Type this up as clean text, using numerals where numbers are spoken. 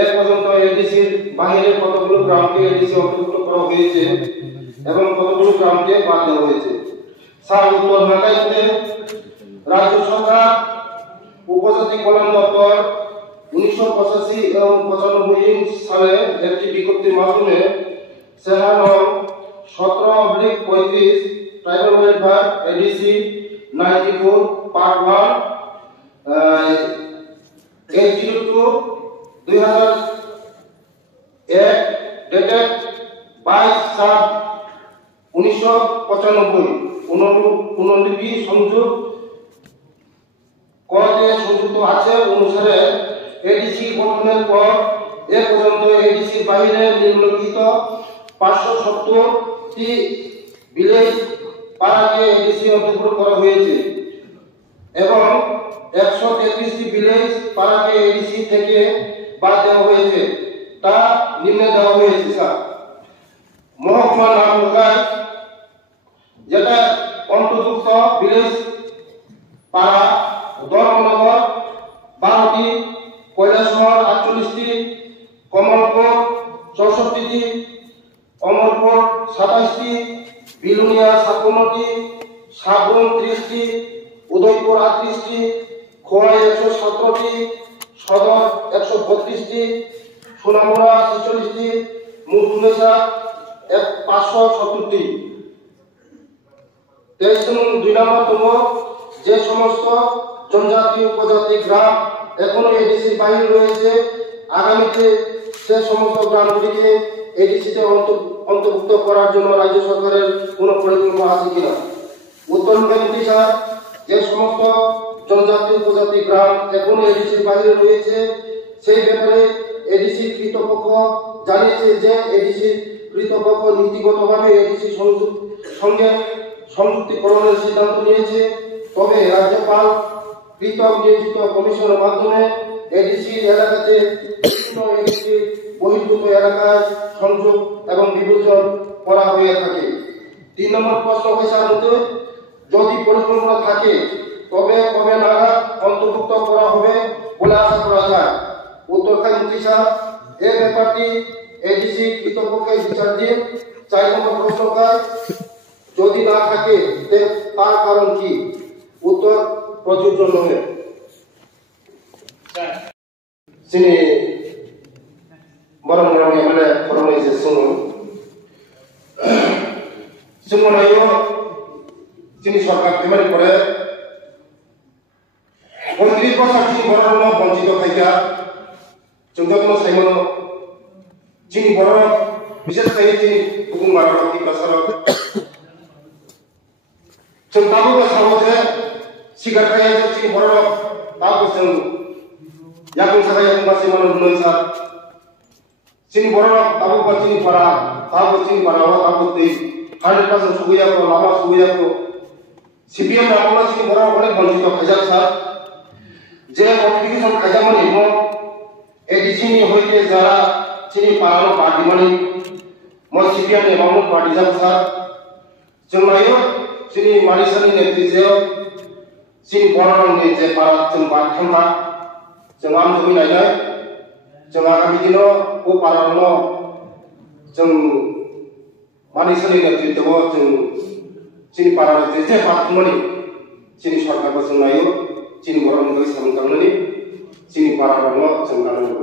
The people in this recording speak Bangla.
এর পর্যন্ত এডিসির বাইরে কতগুলো গ্রামকে এডিসি অন্তর্ভুক্ত করা হয়েছে এবং কতগুলো গ্রামকে বাদ দেওয়া হয়েছে। স্যার, উত্তর মেটাইতে রাজ্য সরকার উপজাতি কল্যাণ দপ্তর 1985 এবং 95 সালে একটি বিজ্ঞপ্তির মাধ্যমে সেহানং 17/35 tribal welfare ADC 94 part 1 802/2001 dated 22/7/1995 অনুলিপি সংযোগ করতে সংযুক্ত আছে অনুসারে এডিসি গঠনের পর এ পর্যন্ত এডিসির বাইরে নিম্নলিখিত 570টি ভিলেজ পাড়াকে এডিসি অন্তর্ভুক্ত করা হয়েছে এবং 133টি ভিলেজ পাড়াকে এডিসি থেকে বাদ দেওয়া হয়েছে। তা নিম্নে দেওয়া হয়েছে। স্যার, মহকুমা নাম লেখায় যেটা অন্তর্ভুক্ত ভিলেজ পাড়া ধর্মনগর 12টি, কৈলাসহর 48টি, কমলপুর 64টি, অমরপুর 27টি, বিলুনিয়া 57টি, সাবরুম 30টি, উদয়পুর 38টি, খোয়াই 117টি, সদর 132টি, সোনামুড়া 46টি, মুরগুনেশা 570টি। 2 নম্বরতম, যে সমস্ত জনজাতি উপজাতি গ্রাম এখনো এডিসির বাইরে রয়েছে, আগামীতে সে সমস্ত গ্রামগুলিকে এডিসিতে অন্তর্ভুক্ত করার জন্য রাজ্য সরকারের কোনো পরিকল্পনা আছে কিনা। উত্তর মেদিনীপুর স্যার, যে সমস্ত জনজাতি উপজাতি গ্রাম এখনো এডিসির বাইরে রয়েছে সেই ব্যাপারে এডিসি কর্তৃপক্ষ জানিয়েছে যে এডিসি কর্তৃপক্ষ নীতিগতভাবে এডিসি সঙ্গে সংযুক্তিকরণের সিদ্ধান্ত নিয়েছে। তবে রাজ্যপাল পৃথক নিয়োজিত কমিশনের মাধ্যমে এডিসি এলাকাতে বিভিন্ন এডিসি বহির্ভূত এলাকায় সংযোগ এবং বিভাজন করা হয়ে থাকে। 3 নম্বর প্রশ্ন হয়েছে যদি পরিকল্পনা থাকে তবে কবে নাগাদ অন্তর্ভুক্ত করা হবে বলে আশা করা যায়। উত্তরখান স্যার, এই ব্যাপারটি এডিসি কর্তৃপক্ষের বিচারাধীন। 4 নম্বর প্রশ্নকার, যদি না থাকে তার কারণ কি? উত্তর, প্রযোজ্য নহে। তিনি বরং এমএলএ ফরমাইছে শুনুন শুনুনাইও তিনি সরকার পেমেন্ট করে 29 বছর তিনি বড় বঞ্চিত খাইকা जोंथाखौनो साइमन जोंनि बर' बिसोर थायो जोंनि गुबुन भारताव कि कालसाराव जों दाबो गोसोआव जे सिगार खायो जोंनि बर' दाबो जों याकुं साराय होनबासो मानो बुंनो सार जोंनि बर' दाबो जोंनि पारा दाबो जोंनि पाराव दाबो दै 100% सहैयाखौ लामा सहैयाखौ सिपिएम नामला जोंनि बर' अनेक बन्जित खायजाक सार जे नटिफिकेशन खायजामोन इमो एडिसी नि होइते जरा चिनि पारानो पार्टी माने म सिपिएम ने मामु पार्टी जाब सार जों नायो चिनि मानिसानि नेतृत्वयाव चिनि बर'नि जे पारा जों बाथांबा जों आम जমি नायनाय जों आगामी दिनाव ओ पारानो जों मानिसानि नेतृत्वयाव जों चिनि पारानो जे बाथांमोनि चिनि सरकारखौ जों नायो चिनि बर'नि सामगांनानै चिनि पारानो जों नायो